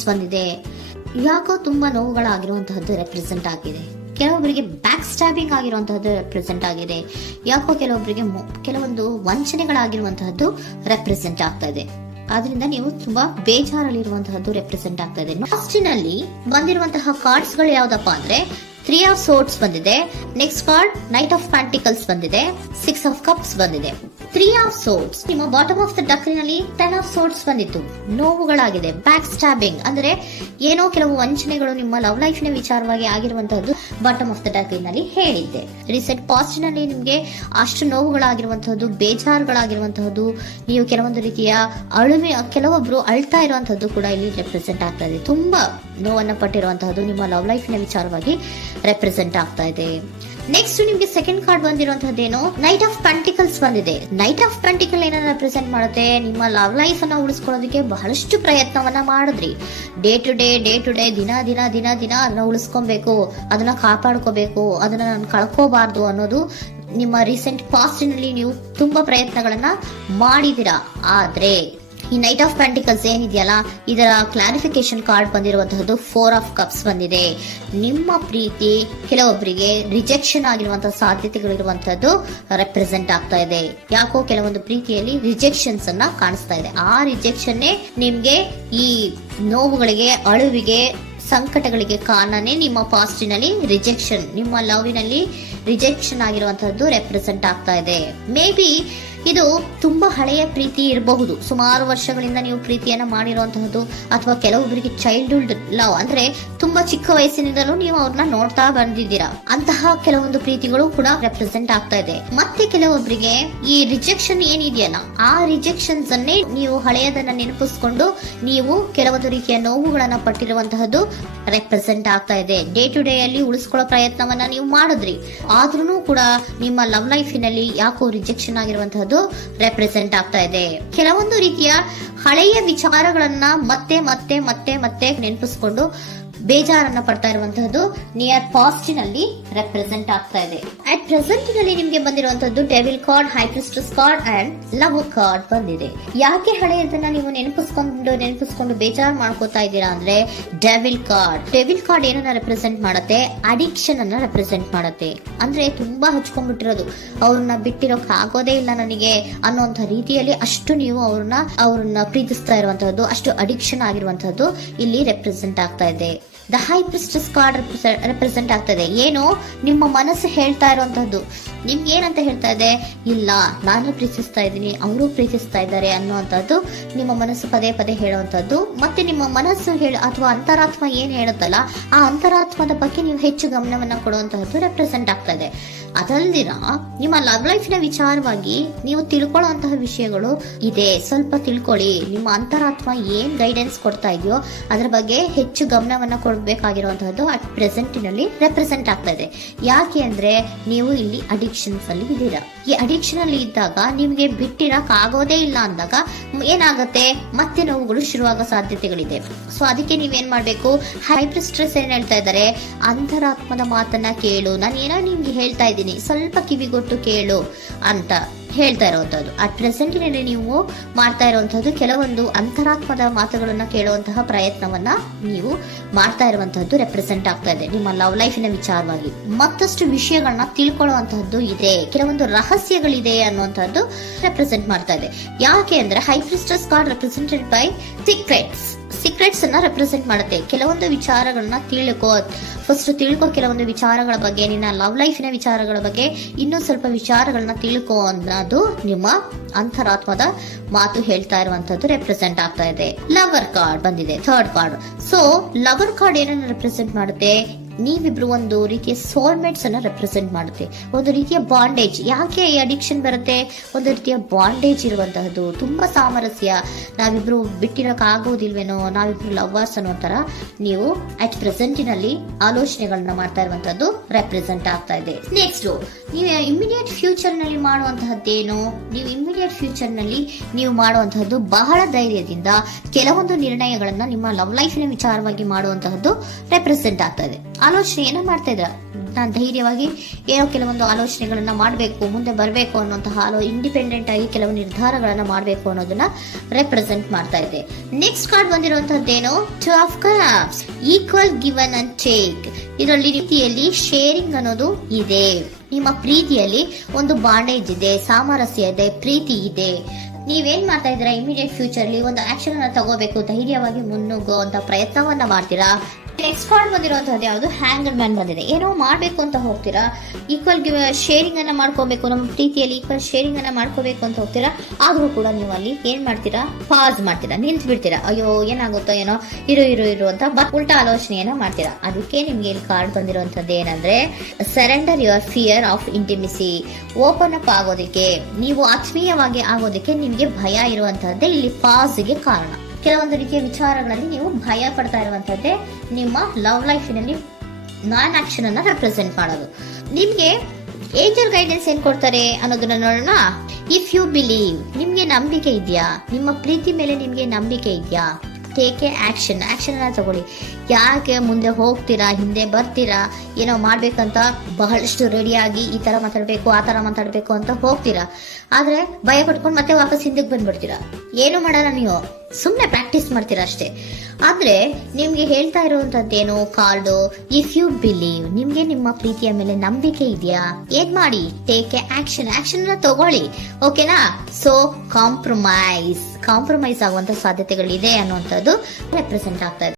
Sorts ಬಂದಿದೆ. ಯಾಕೋ ತುಂಬಾ ನೋವುಗಳಾಗಿರುವಂತಹದ್ದು ರೆಪ್ರೆಸೆಂಟ್ ಆಗಿದೆ. ಕೆಲವೊಬ್ಬರಿಗೆ ಬ್ಯಾಕ್ ಸ್ಟ್ಯಾಬಿಂಗ್ ಆಗಿರುವಂತಹದ್ದು ರೆಪ್ರೆಸೆಂಟ್ ಆಗಿದೆ. ಯಾಕೋ ಕೆಲವೊಬ್ಬರಿಗೆ ಕೆಲವೊಂದು ವಂಚನೆಗಳಾಗಿರುವಂತಹದ್ದು ರೆಪ್ರೆಸೆಂಟ್ ಆಗ್ತಾ ಇದೆ. ಆದ್ರಿಂದ ನೀವು ತುಂಬಾ ಬೇಜಾರಲ್ಲಿರುವಂತಹದ್ದು ರೆಪ್ರೆಸೆಂಟ್ ಆಗ್ತಾ ಇದೆ. ಲಾಸ್ಟಿನಲ್ಲಿ ಬಂದಿರುವಂತಹ ಕಾರ್ಡ್ಸ್ ಗಳು ಯಾವ್ದಪ್ಪ ಅಂದ್ರೆ 3 ಆಫ್ ಸೋರ್ಟ್ಸ್ ಬಂದಿದೆ. Next card knight of pentacles ಬಂದಿದೆ. 6 ಆಫ್ ಕಪ್ಸ್ ಬಂದಿದೆ. 3 ಆಫ್ ಸೋರ್ಟ್ಸ್ ನಿಮ್ಮ bottom of the ಡಕ್ರಿನಲ್ಲಿ 10 of swords ಬಂದಿತ್ತು. ನೋವುಗಳಾಗಿದೆ, ಬ್ಯಾಕ್ ಸ್ಟ್ಯಾಬಿಂಗ್ ಅಂದ್ರೆ ಏನೋ ಕೆಲವು ವಂಚನೆಗಳು ನಿಮ್ಮ ಲವ್ ಲೈಫ್ ನ ವಿಚಾರವಾಗಿ ಆಗಿರುವಂತಹದ್ದು ಬಾಟಮ್ ಆಫ್ ದ ಡಕ್ರಿನಲ್ಲಿ ಹೇಳಿದ್ದೆ. ರೀಸೆಂಟ್ ಪಾಸ್ಟ್ ನಲ್ಲಿ ನಿಮ್ಗೆ ಅಷ್ಟು ನೋವುಗಳಾಗಿರುವಂತಹದ್ದು, ಬೇಜಾರುಗಳಾಗಿರುವಂತಹದ್ದು, ನೀವು ಕೆಲವೊಂದು ರೀತಿಯ ಕೆಲವೊಬ್ರು ಅಳ್ತಾ ಇರುವಂತಹದ್ದು ಕೂಡ ಇಲ್ಲಿ ರೆಪ್ರೆಸೆಂಟ್ ಆಗ್ತಾ ಇದೆ. ತುಂಬಾ ನೋವನ್ನ ಪಟ್ಟಿರುವಂತಹದ್ದು ನಿಮ್ಮ ಲವ್ ಲೈಫ್ ನ ವಿಚಾರವಾಗಿ ರೆಪ್ರೆಸೆಂಟ್ ಆಗ್ತಾ ಇದೆ. ನೆಕ್ಸ್ಟ್ ನಿಮ್ಗೆ second card ಬಂದಿರುವಂತಹದ್ದೇನು knight of pentacles ಬಂದಿದೆ. ನೈಟ್ ಆಫ್ ಪೆಂಟಿಕಲ್ ಏನನ್ನ ರೆಪ್ರೆಸೆಂಟ್ ಮಾಡುತ್ತೆ, ನಿಮ್ಮ ಲವ್ ಲೈಫ್ ಅನ್ನ ಉಳಿಸ್ಕೊಳ್ಳೋದಕ್ಕೆ ಬಹಳಷ್ಟು ಪ್ರಯತ್ನವನ್ನ ಮಾಡಿದ್ರಿ. ಡೇ ಟು ಡೇ ದಿನ ಅದನ್ನ ಉಳಿಸ್ಕೊಬೇಕು, ಅದನ್ನ ಕಾಪಾಡ್ಕೋಬೇಕು, ಅದನ್ನ ನಾನು ಕಳ್ಕೋಬಾರ್ದು ಅನ್ನೋದು ನಿಮ್ಮ ರೀಸೆಂಟ್ ಪಾಸ್ಟ್ ನಲ್ಲಿ ನೀವು ತುಂಬಾ ಪ್ರಯತ್ನಗಳನ್ನ ಮಾಡಿದಿರಾ. ಆದ್ರೆ ಈ ನೈಟ್ ಆಫ್ ಪ್ಯಾಂಟಿಕಲ್ಸ್ ಏನಿದೆಯಲ್ಲ, ಇದರ ಕ್ಲಾರಿಫಿಕೇಶನ್ ಕಾರ್ಡ್ ಬಂದಿರುವಂತಹದ್ದು 4 ಆಫ್ ಕಪ್ಸ್ ಬಂದಿದೆ. ನಿಮ್ಮ ಪ್ರೀತಿ ಕೆಲವೊಬ್ಬರಿಗೆ ರಿಜೆಕ್ಷನ್ ಆಗಿರುವಂತಹ ಸಾಧ್ಯತೆಗಳಿರುವಂತಹದ್ದು ರೆಪ್ರೆಸೆಂಟ್ ಆಗ್ತಾ ಇದೆ. ಯಾಕೋ ಕೆಲವೊಂದು ಪ್ರೀತಿಯಲ್ಲಿ ರಿಜೆಕ್ಷನ್ಸ್ ಅನ್ನ ಕಾಣಿಸ್ತಾ ಇದೆ. ಆ ರಿಜೆಕ್ಷನ್ನೇ ನಿಮ್ಗೆ ಈ ನೋವುಗಳಿಗೆ, ಅಳುವಿಗೆ, ಸಂಕಟಗಳಿಗೆ ಕಾರಣನೇ ನಿಮ್ಮ ಪಾಸ್ಟಿನಲ್ಲಿ ರಿಜೆಕ್ಷನ್, ನಿಮ್ಮ ಲವ್ನಲ್ಲಿ ರಿಜೆಕ್ಷನ್ ಆಗಿರುವಂತಹದ್ದು ರೆಪ್ರೆಸೆಂಟ್ ಆಗ್ತಾ ಇದೆ. ಮೇ ಬಿ ಇದು ತುಂಬಾ ಹಳೆಯ ಪ್ರೀತಿ ಇರಬಹುದು. ಸುಮಾರು ವರ್ಷಗಳಿಂದ ನೀವು ಪ್ರೀತಿಯನ್ನ ಮಾಡಿರುವಂತಹದ್ದು, ಅಥವಾ ಕೆಲವೊಬ್ಬರಿಗೆ ಚೈಲ್ಡ್ಹುಡ್ ಲವ್ ಅಂದ್ರೆ ತುಂಬಾ ಚಿಕ್ಕ ವಯಸ್ಸಿನಿಂದಲೂ ನೀವು ಅವ್ರನ್ನ ನೋಡ್ತಾ ಬಂದಿದ್ದೀರಾ. ಅಂತಹ ಕೆಲವೊಂದು ಪ್ರೀತಿಗಳು ಕೂಡ ರೆಪ್ರೆಸೆಂಟ್ ಆಗ್ತಾ ಇದೆ. ಮತ್ತೆ ಕೆಲವೊಬ್ಬರಿಗೆ ಈ ರಿಜೆಕ್ಷನ್ ಏನಿದೆಯಲ್ಲ, ಆ ರಿಜೆಕ್ಷನ್ಸ್ ಅನ್ನೇ ನೀವು ಹಳೆಯದನ್ನ ನೆನಪಿಸ್ಕೊಂಡು ನೀವು ಕೆಲವೊಂದು ರೀತಿಯ ನೋವುಗಳನ್ನ ಪಟ್ಟಿರುವಂತಹದ್ದು ರೆಪ್ರೆಸೆಂಟ್ ಆಗ್ತಾ ಇದೆ. ಡೇ ಟು ಡೇ ಅಲ್ಲಿ ಉಳಿಸ್ಕೊಳ್ಳೋ ಪ್ರಯತ್ನವನ್ನ ನೀವು ಮಾಡಿದ್ರಿ, ಆದ್ರೂ ಕೂಡ ನಿಮ್ಮ ಲವ್ ಲೈಫಿನಲ್ಲಿ ಯಾಕೋ ರಿಜೆಕ್ಷನ್ ಆಗಿರುವಂತಹದ್ದು ರೆಪ್ರೆಸೆಂಟ್ ಆಗ್ತಾ ಇದೆ. ಕೆಲವೊಂದು ರೀತಿಯ ಹಳೆಯ ವಿಚಾರಗಳನ್ನ ಮತ್ತೆ ಮತ್ತೆ ಮತ್ತೆ ಮತ್ತೆ ನೆನಪಿಸ್ಕೊಂಡು ಬೇಜಾರನ್ನ ಪಡ್ತಾ ಇರುವಂತಹದ್ದು ನಿಯರ್ ಪಾಸ್ಟಿನಲ್ಲಿ ರೆಪ್ರೆಸೆಂಟ್ ಆಗ್ತಾ ಇದೆ. ಅಟ್ ಪ್ರೆಸೆಂಟ್ ನಲ್ಲಿ ನಿಮ್ಗೆ ಬಂದಿರುವಂತಹದ್ದು devil card, high ಪ್ರಿಸ್ಟೆಸ್ card and love card ಬಂದಿದೆ. ಯಾಕೆ ಹಳೆಯದನ್ನ ನೀವು ನೆನಪಿಸ್ಕೊಂಡು ಬೇಜಾರು ಮಾಡ್ಕೋತಾ ಇದ್ದೀರಾ ಅಂದ್ರೆ, ಡೆವಿಲ್ ಕಾರ್ಡ್ ಏನನ್ನ ರೆಪ್ರೆಸೆಂಟ್ ಮಾಡುತ್ತೆ, ಅಡಿಕ್ಷನ್ ಅನ್ನ ರೆಪ್ರೆಸೆಂಟ್ ಮಾಡುತ್ತೆ. ಅಂದ್ರೆ ತುಂಬಾ ಹಚ್ಕೊಂಡ್ಬಿಟ್ಟಿರೋದು, ಅವ್ರನ್ನ ಬಿಟ್ಟಿರೋಕ್ ಆಗೋದೇ ಇಲ್ಲ ನನಗೆ ಅನ್ನೋಂಥ ರೀತಿಯಲ್ಲಿ ಅಷ್ಟು ನೀವು ಅವ್ರನ್ನ ಪ್ರೀತಿಸ್ತಾ ಇರುವಂತಹದ್ದು, ಅಷ್ಟು ಅಡಿಕ್ಷನ್ ಆಗಿರುವಂತಹದ್ದು ಇಲ್ಲಿ ರೆಪ್ರೆಸೆಂಟ್ ಆಗ್ತಾ ಇದೆ. ದ ಹೈ ಪ್ರಿಸ್ಟೆಸ್ ಕಾರ್ಡ್ ರೆಪ್ರೆಸೆಂಟ್ ಆಗ್ತದೆ. ಏನು ನಿಮ್ಮ ಮನಸ್ಸು ಹೇಳ್ತಾ ಇರುವಂತಹದ್ದು, ನಿಮ್ಗೆ ಏನಂತ ಹೇಳ್ತಾ ಇದೆ, ಇಲ್ಲ ನಾನು ಪ್ರೀತಿಸ್ತಾ ಇದ್ದೀನಿ, ಅವರು ಪ್ರೀತಿಸ್ತಾ ಇದ್ದಾರೆ ಅನ್ನುವಂಥದ್ದು ನಿಮ್ಮ ಮನಸ್ಸು ಪದೇ ಪದೇ ಹೇಳುವಂತದ್ದು. ಮತ್ತೆ ನಿಮ್ಮ ಮನಸ್ಸು ಅಥವಾ ಅಂತರಾತ್ಮ ಏನ್ ಹೇಳುತ್ತಲ್ಲ, ಆ ಅಂತರಾತ್ಮದ ಬಗ್ಗೆ ನೀವು ಹೆಚ್ಚು ಗಮನವನ್ನ ಕೊಡುವಂತಹದ್ದು ರೆಪ್ರೆಸೆಂಟ್ ಆಗ್ತಾ ಇದೆ. ಅದಲ್ದಿರ ನಿಮ್ಮ ಲವ್ ಲೈಫ್ ನ ವಿಚಾರವಾಗಿ ನೀವು ತಿಳ್ಕೊಳ್ಳುವಂತಹ ವಿಷಯಗಳು ಇದೆ. ಸ್ವಲ್ಪ ತಿಳ್ಕೊಳ್ಳಿ. ನಿಮ್ಮ ಅಂತರಾತ್ಮ ಏನ್ ಗೈಡೆನ್ಸ್ ಕೊಡ್ತಾ ಇದೆಯೋ ಅದರ ಬಗ್ಗೆ ಹೆಚ್ಚು ಗಮನವನ್ನ ಕೊಡಬೇಕಾಗಿರುವಂತಹದ್ದು ಅಟ್ ಪ್ರೆಸೆಂಟಿನಲ್ಲಿ ರೆಪ್ರೆಸೆಂಟ್ ಆಗ್ತಾ ಇದೆ. ಯಾಕೆ ಅಂದ್ರೆ ನೀವು ಇಲ್ಲಿ ಅಡಿಕ್ಷನ್ಸ್ ಅಲ್ಲಿ ಇದ್ದೀರಾ. ಈ ಅಡಿಕ್ಷನ್ ಅಲ್ಲಿ ಇದ್ದಾಗ ನಿಮ್ಗೆ ಬಿಟ್ಟಿರಕ್ ಆಗೋದೇ ಇಲ್ಲ ಅಂದಾಗ ಏನಾಗುತ್ತೆ, ಮತ್ತೆ ನೋವುಗಳು ಶುರುವಾಗೋ ಸಾಧ್ಯತೆಗಳಿದೆ. ಸೊ ಅದಕ್ಕೆ ನೀವೇನ್ ಮಾಡ್ಬೇಕು, ಹೈಪರ್ ಸ್ಟ್ರೆಸ್ ಏನ್ ಹೇಳ್ತಾ ಇದ್ದಾರೆ, ಅಂತರಾತ್ಮದ ಮಾತನ್ನ ಕೇಳು, ನಾನು ಏನೋ ನಿಮ್ಗೆ ಹೇಳ್ತಾ ಇದ್ದೀನಿ, ಸ್ವಲ್ಪ ಕಿವಿಗೊಟ್ಟು ಕೇಳು ಅಂತ ಹೇಳ್ತಾ ಇರುವಂತದ್ದು. ಅಟ್ ಪ್ರೆಸೆಂಟಿನಲ್ಲಿ ನೀವು ಮಾಡ್ತಾ ಇರುವಂತಹದ್ದು ಕೆಲವೊಂದು ಅಂತರಾತ್ಮದ ಮಾತುಗಳನ್ನ ಕೇಳುವಂತಹ ಪ್ರಯತ್ನವನ್ನ ನೀವು ಮಾಡ್ತಾ ಇರುವಂತಹದ್ದು ರೆಪ್ರೆಸೆಂಟ್ ಆಗ್ತಾ ಇದೆ. ನಿಮ್ಮ ಲವ್ ಲೈಫಿನ ವಿಚಾರವಾಗಿ ಮತ್ತಷ್ಟು ವಿಷಯಗಳನ್ನ ತಿಳ್ಕೊಳ್ಳುವಂತಹದ್ದು ಇದೆ, ಕೆಲವೊಂದು ರಹಸ್ಯಗಳಿದೆ ಅನ್ನುವಂಥದ್ದು ರೆಪ್ರೆಸೆಂಟ್ ಮಾಡ್ತಾ ಇದೆ. ಯಾಕೆ ಅಂದ್ರೆ high ಪ್ರಿಸ್ಟೆಸ್ card represented by secrets ಅನ್ನ ರೆಪ್ರೆಸೆಂಟ್ ಮಾಡುತ್ತೆ. ಕೆಲವೊಂದು ವಿಚಾರಗಳನ್ನ ತಿಳ್ಕೊ ಕೆಲವೊಂದು ವಿಚಾರಗಳ ಬಗ್ಗೆ, ನಿನ್ನ ಲವ್ ಲೈಫಿನ ವಿಚಾರಗಳ ಬಗ್ಗೆ ಇನ್ನೂ ಸ್ವಲ್ಪ ವಿಚಾರಗಳನ್ನ ತಿಳ್ಕೊ ಅನ್ನೋದು ನಿಮ್ಮ ಅಂತರಾತ್ಮದ ಮಾತು ಹೇಳ್ತಾ ಇರುವಂತದ್ದು ರೆಪ್ರೆಸೆಂಟ್ ಆಗ್ತಾ ಇದೆ. ಲವರ್ ಕಾರ್ಡ್ ಬಂದಿದೆ, third card. So lover card ಏನನ್ನ ರೆಪ್ರೆಸೆಂಟ್ ಮಾಡುತ್ತೆ, ನೀವಿಬ್ರು ಒಂದು ರೀತಿಯ ಸೋಲ್ಮೇಟ್ಸ್ ಅನ್ನ ರೆಪ್ರೆಸೆಂಟ್ ಮಾಡುತ್ತೆ, ಒಂದು ರೀತಿಯ ಬಾಂಡೇಜ್. ಯಾಕೆ ಈ ಅಡಿಕ್ಷನ್ ಬರುತ್ತೆ, ಒಂದು ರೀತಿಯ ಬಾಂಡೇಜ್ ಇರುವಂತಹದ್ದು, ತುಂಬಾ ಸಾಮರಸ್ಯ, ನಾವಿಬ್ರು ಬಿಟ್ಟಿರಕ್ ಆಗೋದಿಲ್ವೇನೋ, ನಾವಿಬ್ರು ಲವರ್ಸ್ ಅನ್ನೋ ತರ ನೀವು ಅಟ್ ಪ್ರೆಸೆಂಟಿನಲ್ಲಿ ಆಲೋಚನೆಗಳನ್ನ ಮಾಡ್ತಾ ಇರುವಂತದ್ದು ರೆಪ್ರೆಸೆಂಟ್ ಆಗ್ತಾ ಇದೆ. ನೆಕ್ಸ್ಟ್ ನೀವು ಇಮಿಡಿಯೇಟ್ ಫ್ಯೂಚರ್ ನಲ್ಲಿ ಮಾಡುವಂತಹದ್ದೇನು, ನೀವು ಇಮಿಡಿಯೇಟ್ ಫ್ಯೂಚರ್ ನಲ್ಲಿ ನೀವು ಮಾಡುವಂತಹದ್ದು ಬಹಳ ಧೈರ್ಯದಿಂದ ಕೆಲವೊಂದು ನಿರ್ಣಯಗಳನ್ನ ನಿಮ್ಮ ಲವ್ ಲೈಫಿನ ವಿಚಾರವಾಗಿ ಮಾಡುವಂತಹದ್ದು ರೆಪ್ರೆಸೆಂಟ್ ಆಗ್ತಾ ಇದೆ. ಆಲೋಚನೆ ಏನ ಮಾಡ್ತಾ ಇದ್ರ, ನಾನು ಧೈರ್ಯವಾಗಿ ಏನೋ ಕೆಲವೊಂದು ಆಲೋಚನೆಗಳನ್ನ ಮಾಡಬೇಕು, ಮುಂದೆ ಬರಬೇಕು ಅನ್ನೋಂತಹ ಇಂಡಿಪೆಂಡೆಂಟ್ ಆಗಿ ಕೆಲವು ನಿರ್ಧಾರಗಳನ್ನ ಮಾಡಬೇಕು ಅನ್ನೋದನ್ನ ರೆಪ್ರೆಸೆಂಟ್ ಮಾಡ್ತಾ ಇದೆ. Next card ಬಂದಿರುವಂತಹದ್ದೇನು, 2 of cups, equal given and take. ಇದರಲ್ಲಿ ರೀತಿಯಲ್ಲಿ ಶೇರಿಂಗ್ ಅನ್ನೋದು ಇದೆ. ನಿಮ್ಮ ಪ್ರೀತಿಯಲ್ಲಿ ಒಂದು ಬಾಂಡೇಜ್ ಇದೆ, ಸಾಮರಸ್ಯ ಇದೆ, ಪ್ರೀತಿ ಇದೆ. ನೀವೇನ್ ಮಾಡ್ತಾ ಇದ್ದೀರಾ, ಇಮಿಡಿಯೇಟ್ ಫ್ಯೂಚರ್ ಅಲ್ಲಿ ಒಂದು ಆಕ್ಷನ್ ಅನ್ನ ತಗೋಬೇಕು, ಧೈರ್ಯವಾಗಿ ಮುನ್ನುಗ್ಗುವಂತ ಪ್ರಯತ್ನವನ್ನ ಮಾಡ್ತೀರಾ. ನೆಕ್ಸ್ಟ್ ಕಾರ್ಡ್ ಬಂದಿರುವಂತಹದ್ದು ಯಾವುದು, ಹ್ಯಾಂಗರ್ ಮ್ಯಾನ್ ಬಂದಿದೆ. ಏನೋ ಮಾಡ್ಬೇಕು ಅಂತ ಹೋಗ್ತೀರಾ, ಈಕ್ವಲ್ ಶೇರಿಂಗ್ ಅನ್ನ ಮಾಡ್ಕೋಬೇಕು, ನಮ್ಮ ಪ್ರೀತಿಯಲ್ಲಿ ಈಕ್ವಲ್ ಶೇರಿಂಗ್ ಅನ್ನ ಮಾಡ್ಕೋಬೇಕು ಅಂತ ಹೋಗ್ತೀರಾ. ಆದ್ರೂ ಕೂಡ ನೀವು ಅಲ್ಲಿ ಏನ್ ಮಾಡ್ತೀರಾ, ಪಾಸ್ ಮಾಡ್ತೀರಾ, ನಿಂತು ಬಿಡ್ತೀರಾ. ಅಯ್ಯೋ ಏನಾಗುತ್ತೋ ಏನೋ, ಇರು ಅಂತ ಉಲ್ಟಾ ಆಲೋಚನೆಯನ್ನ ಮಾಡ್ತೀರಾ. ಅದಕ್ಕೆ ನಿಮ್ಗೆ ಇಲ್ಲಿ ಕಾರ್ಡ್ ಬಂದಿರುವಂತದ್ದು ಏನಂದ್ರೆ, surrender your fear of ಇಂಟಿಮಿಸಿ. Open up ಆಗೋದಕ್ಕೆ, ನೀವು ಆತ್ಮೀಯವಾಗಿ ಆಗೋದಕ್ಕೆ ನಿಮ್ಗೆ ಭಯ ಇರುವಂತಹದ್ದೇ ಇಲ್ಲಿ ಪಾಸ್ಗೆ ಕಾರಣ. ಕೆಲವೊಂದು ರೀತಿಯ ವಿಚಾರಗಳಲ್ಲಿ ನೀವು ಭಯ ಪಡ್ತಾ ಇರುವಂತದ್ದೇ ನಿಮ್ಮ ಲವ್ ಲೈಫಿನಲ್ಲಿ ನಾನ್ ಆಕ್ಷನ್ ಅನ್ನ ರೆಪ್ರೆಸೆಂಟ್ ಮಾಡೋದು. ನಿಮ್ಗೆ ಏಂಜಲ್ ಗೈಡೆನ್ಸ್ ಏನ್ ಕೊಡ್ತಾರೆ ಅನ್ನೋದನ್ನ ನೋಡೋಣ. ಇಫ್ ಯು ಬಿಲೀವ್, ನಿಮ್ಗೆ ನಂಬಿಕೆ ಇದೆಯಾ, ನಿಮ್ಮ ಪ್ರೀತಿ ಮೇಲೆ ನಿಮ್ಗೆ ನಂಬಿಕೆ ಇದೆಯಾ, ಟೇಕ್ ಎ ಆಕ್ಷನ್ ಅನ್ನ ತಗೊಳ್ಳಿ. ಯಾಕೆ ಮುಂದೆ ಹೋಗ್ತೀರಾ, ಹಿಂದೆ ಬರ್ತೀರಾ, ಏನೋ ಮಾಡ್ಬೇಕಂತ ಬಹಳಷ್ಟು ರೆಡಿಯಾಗಿ ಈ ತರ ಮಾತಾಡ್ಬೇಕು ಆ ತರ ಮಾತಾಡ್ಬೇಕು ಅಂತ ಹೋಗ್ತೀರಾ. ಆದ್ರೆ ಭಯ ಪಟ್ಕೊಂಡು ಮತ್ತೆ ವಾಪಸ್ ಹಿಂದಕ್ಕೆ ಬಂದ್ಬಿಡ್ತೀರಾ. ಏನು ಮಾಡಲ್ಲ, ನೀವು ಸುಮ್ನೆ ಪ್ರಾಕ್ಟೀಸ್ ಮಾಡ್ತೀರಾ ಅಷ್ಟೇ. ಆದ್ರೆ ನಿಮ್ಗೆ ಹೇಳ್ತಾ ಇರುವಂತದ್ದೇನು ಕಾರ್ಡು, ಇಫ್ ಯು ಬಿಲೀವ್, ನಿಮ್ಗೆ ನಿಮ್ಮ ಪ್ರೀತಿಯ ಮೇಲೆ ನಂಬಿಕೆ ಇದೆಯಾ, ಏನ್ ಮಾಡಿ, ಟೇಕ್ ಎ ಆಕ್ಷನ್ ಅನ್ನ ತಗೊಳ್ಳಿ. ಓಕೆನಾ? ಸೊ ಕಾಂಪ್ರಮೈಸ್ ಆಗುವಂತ ಸಾಧ್ಯತೆಗಳಿದೆ ಅನ್ನುವಂಥದ್ದು ರೆಪ್ರೆಸೆಂಟ್ ಆಗ್ತಾ ಇದೆ.